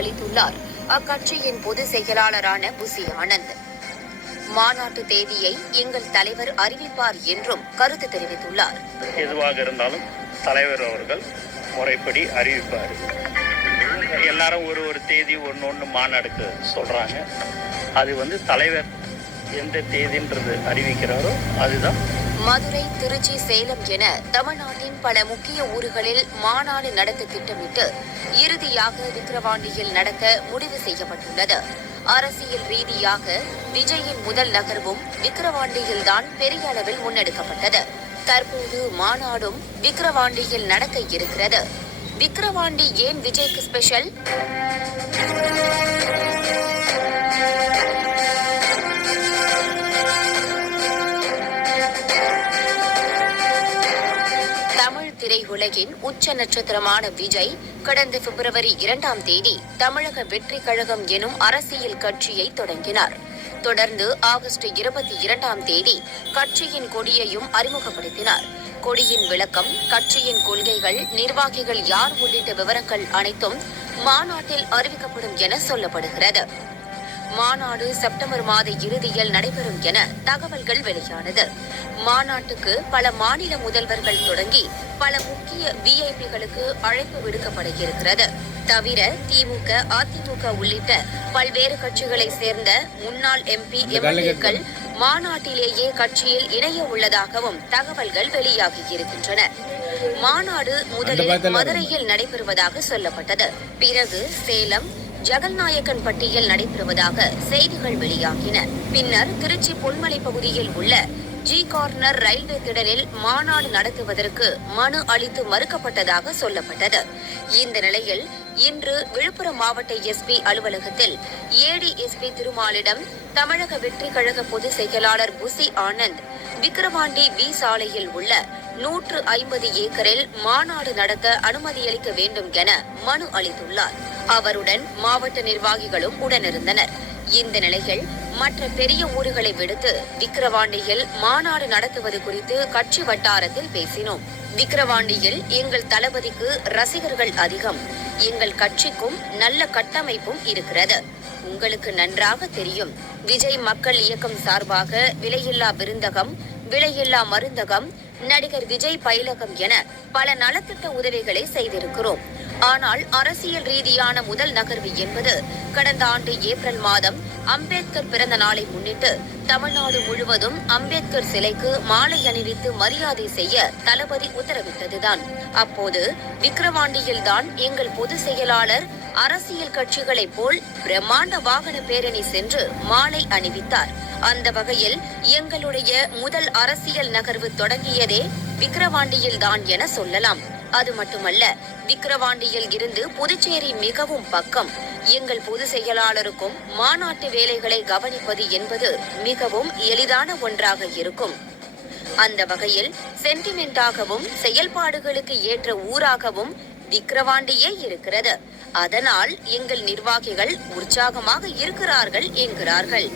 அளித்துள்ளார் அக்கட்சியின் பொதுச் செயலாளரான புசி ஆனந்த். மாநாட்டு தேதியை எங்கள் தலைவர் அறிவிப்பார் என்றும் கருத்து தெரிவித்துள்ளார். எதுவாக இருந்தாலும் தலைவர் அவர்கள் முறைப்படி அறிவிப்பார். எல்லாரும் ஒரு தேதி ஒன்று மாநாடுக்கு சொல்றாங்க. அது தலைவர் எந்த தேதின்றது அறிவிக்கிறாரோ அதுதான். மதுரை, திருச்சி, சேலம் என தமிழ்நாட்டின் பல முக்கிய ஊர்களில் மாநாடு நடத்த திட்டமிட்டு இறுதியாக விக்கிரவாண்டியில் நடத்த முடிவு செய்யப்பட்டுள்ளது. அரசியல் ரீதியாக விஜயின் முதல் நகர்வும் விக்கிரவாண்டியில்தான் பெரிய அளவில் முன்னெடுக்கப்பட்டது. தற்போது மாநாடும் விக்கிரவாண்டியில் நடக்க இருக்கிறது. விக்கிரவாண்டி ஏன் விஜய்க்கு ஸ்பெஷல்? திரையுலகின் உச்ச நட்சத்திரமான விஜய் கடந்த பிப்ரவரி 2ஆம் தேதி தமிழக வெற்றி கழகம் எனும் அரசியல் கட்சியை தொடங்கினார். தொடர்ந்து ஆகஸ்ட் 22ஆம் தேதி கட்சியின் கொடியையும் அறிமுகப்படுத்தினார். கொடியின் விளக்கம், கட்சியின் கொள்கைகள், நிர்வாகிகள் யார் உள்ளிட்ட விவரங்கள் அனைத்தும் மாநாட்டில் அறிவிக்கப்படும் என சொல்லப்படுகிறது. மாநாடு செப்டம்பர் மாத இறுதியில் நடைபெறும் என தகவல்கள் வெளியானது. மாநாட்டுக்கு பல மாநில முதல்வர்கள் தொடங்கி பல முக்கிய விஐபிகளுக்கு அழைப்பு விடுக்கப்பட இருக்கிறது. தவிர திமுக, அதிமுக உள்ளிட்ட பல்வேறு கட்சிகளை சேர்ந்த முன்னாள் எம்பி, எம்எல்ஏக்கள் மாநாட்டிலேயே கட்சியில் இணைய உள்ளதாகவும் தகவல்கள் வெளியாகி இருக்கின்றன. மாநாடு முதலில் மதுரையில் நடைபெறுவதாக சொல்லப்பட்டது. பிறகு சேலம், ஜெகநாயக்கன் பட்டியில் நடைபெறுவதாக செய்திகள் வெளியாகின. பின்னர் திருச்சி பொன்மலை பகுதியில் உள்ள ஜி கார்னர் ரயில்வே திடலில் மாநாடு நடத்துவதற்கு மனு அளித்து மறுக்கப்பட்டதாக சொல்லப்பட்டது. இந்த நிலையில் இன்று விழுப்புரம் மாவட்ட எஸ்பி அலுவலகத்தில் ஏடிஎஸ்பி திருமாலிடம் தமிழக வெற்றி கழக பொதுச் செயலாளர் புசி ஆனந்த் விக்கிரவாண்டி வி சாலையில் உள்ள 150 ஏக்கரில் மாநாடு நடத்த அனுமதியளிக்க வேண்டும் என மனு அளித்துள்ளார். அவருடன் மாவட்ட நிர்வாகிகளும் உடனிருந்தனர். இந்த நிலையில் மற்ற பெரிய ஊர்களை விடுத்து விக்கிரவாண்டியில் மாநாடு நடத்துவது குறித்து கட்சி வட்டாரத்தில் பேசினோம். விக்கிரவாண்டியில் எங்கள் தளபதிக்கு ரசிகர்கள் அதிகம். எங்கள் கட்சிக்கும் நல்ல கட்டமைப்பும் இருக்கிறது. உங்களுக்கு நன்றாக தெரியும். விஜய் மக்கள் இயக்கம் சார்பாக விலையில்லா விருந்தகம், விலையில்லா மருந்தகம், நடிகர் விஜய் பயிலகம் என பல நலத்திட்ட உதவிகளை செய்திருக்கிறோம். ஆனால் அரசியல் ரீதியான முதல் நகர்வு என்பது கடந்த ஆண்டு ஏப்ரல் மாதம் அம்பேத்கர் பிறந்த நாளை முன்னிட்டு தமிழ்நாடு முழுவதும் அம்பேத்கர் சிலைக்கு மாலை அணிவித்து மரியாதை செய்ய தளபதி உத்தரவிட்டதுதான். அப்போது விக்கிரவாண்டியில்தான் எங்கள் பொதுச் செயலாளர் அரசியல் கட்சிகளைப் போல் பிரம்மாண்ட வாகன பேரணி சென்று மாலை அணிவித்தார். அந்த வகையில் எங்களுடைய முதல் அரசியல் நகர்வு தொடங்கியதே விக்கிரவாண்டியில்தான் என சொல்லலாம். அது மட்டுமல்ல, விக்கிரவாண்டியில் இருந்து புதுச்சேரி மிகவும் பக்கம். எங்கள் பொதுச் செயலாளருக்கும் மாநாட்டு வேலைகளை கவனிப்பது என்பது மிகவும் எளிதான ஒன்றாக இருக்கும். அந்த வகையில் சென்டிமெண்டாகவும் செயல்பாடுகளுக்கு ஏற்ற ஊராகவும் விக்கிரவாண்டியே இருக்கிறது. அதனால் எங்கள் நிர்வாகிகள் உற்சாகமாக இருக்கிறார்கள் என்கிறார்கள்.